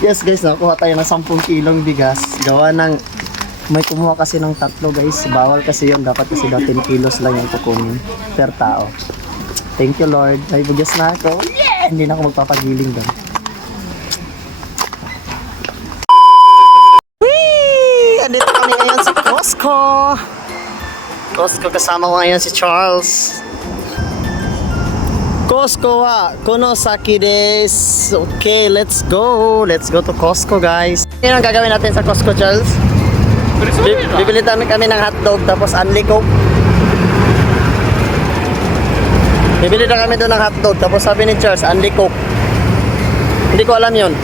Yes guys, nakuha tayo ng 10 kilong bigas. Gawa ng may kumuha kasi ng tatlo guys. Bawal kasi yun. Dapat kasi daw 10 kilos lang yung kukunin per tao. Thank you Lord. May bigas na ako. Yeah! Hindi na ako magpapagiling doon. Whee! Andito kami ngayon sa Costco. Costco kasama ko ngayon si Charles. Costco wa Konosaki des. Okay, let's go. Let's go to Costco, guys. Yan ang gagawin natin sa Costco, Charles. Bi- bibili kami kami ng hotdog tapos unli coke. Bibili na kami doon ng hotdog tapos sabi ni Charles, unli coke. Hindi ko alam yun.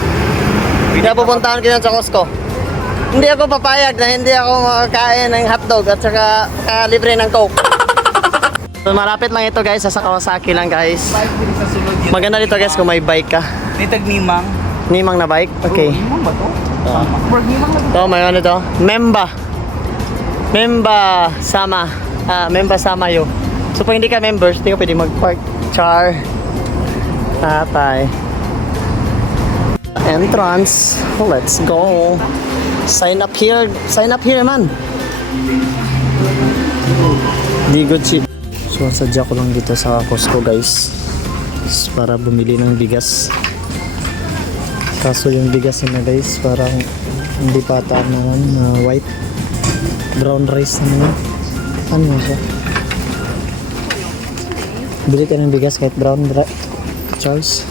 Kaya pupuntahan ko yun sa Costco. Hindi ako papayag na hindi ako makakain ng hotdog at saka libre ng coke. So, malapit lang ito guys, sa Kawasaki lang guys. Maganda dito guys kung may bike ka. Nitag nimang. Nimang na bike? Okay. Nimang ba to? Ah. Borg nimang na to. Ito, may ano ito? Memba. Memba sama. Ah, memba sama yo. So pag hindi ka members, hindi ka pwede mag-park. Char. Tatay. Entrance. Let's go. Sign up here. Sign up here man. Di good shit. So sadya ko lang dito sa Costco guys. Para bumili ng bigas. Kaso yung bigas nila guys, parang hindi pa ata naman na white. Brown rice naman. Ano siya? Bili ka ng bigas kahit brown Charles.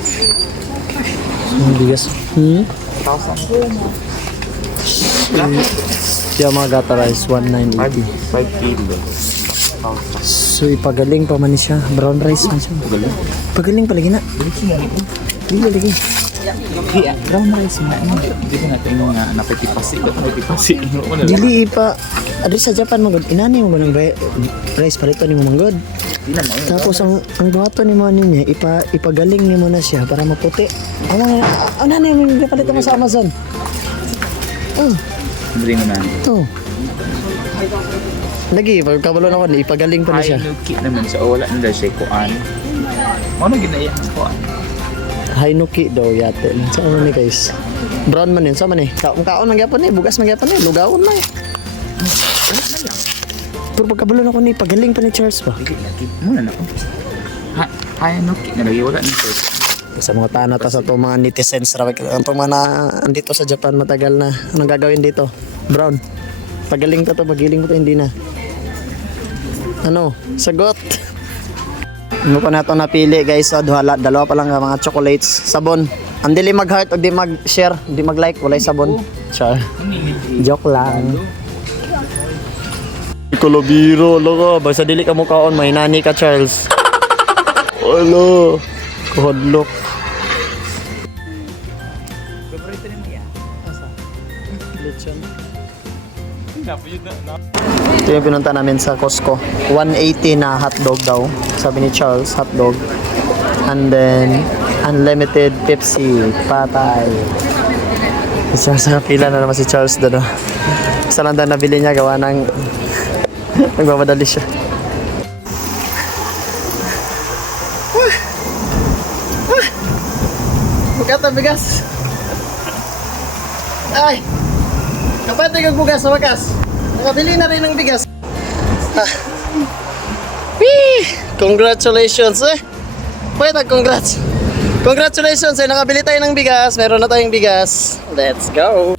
Yung bigas. Hmm? Kaya mga gata rice, 1980. 5 kilo. So ipagaling pa man siya. Brown rice man siya. Galing. Pagaling palagi na. Hindi lagi. Iya, brown rice. Ano? Hindi ko natin nga napitipasi. Ba't napitipasi? Ano na lang. Dili pa. Adri sa Japan mo. Inani mo ng rice palito ni mo manggod. Di na na yun. Tapos ang ang buhaton ni mo niya ipa ipagaling ni mo na siya para maputi. Mga ang nanay mo yung palit mo sa Amazon. Oh, Bili mo na. to. Lagi, pag kabalo na ko, ipagaling pa na siya. nuki naman siya. O, Wala na siya kuan. Ano ginaya ang kuan? Hainuki daw yate. Sa ano ni guys? Brown man yun. Sa man eh. Kaon kaon man gyapon eh. Bugas man gyapon eh. Lugawon man eh. Pero pagkabalo na ko ni pagaling pa ni Charles pa. Dili lagi. Muna na ko. Ha, ay, nuki na lagi. Wala na siya. Sa mga tana ta sa to mga netizens to mga na andito sa Japan matagal na. Anong gagawin dito? Brown. Pagaling ta to, pagiling mo to hindi na. Ano? Sagot. Ano pa na ito napili guys? So, duhala, dalawa pa lang mga chocolates. Sabon. Ang dili mag-heart o di mag-share, di mag-like, walay sabon. Char. Joke lang. Kolobiro, loko. Basta dili ka mukhaon, may nani ka, Charles. Alo. Kuhodlok. Favorito ni mo yan. Lechon. Ito yung pinunta namin sa Costco. 180 na hotdog daw. Sabi ni Charles, hotdog. And then, unlimited Pepsi. Patay. Isa sa pila na naman si Charles doon. oh. Isa lang daw nabili niya gawa ng nagmamadali siya. Ang bigas. Ay! Kapatid kag bugas sa wakas. Nakabili na rin ng bigas. Ah. Whee! Congratulations eh. Pwede congrats. Congratulations eh, nakabili tayo ng bigas. Meron na tayong bigas. Let's go.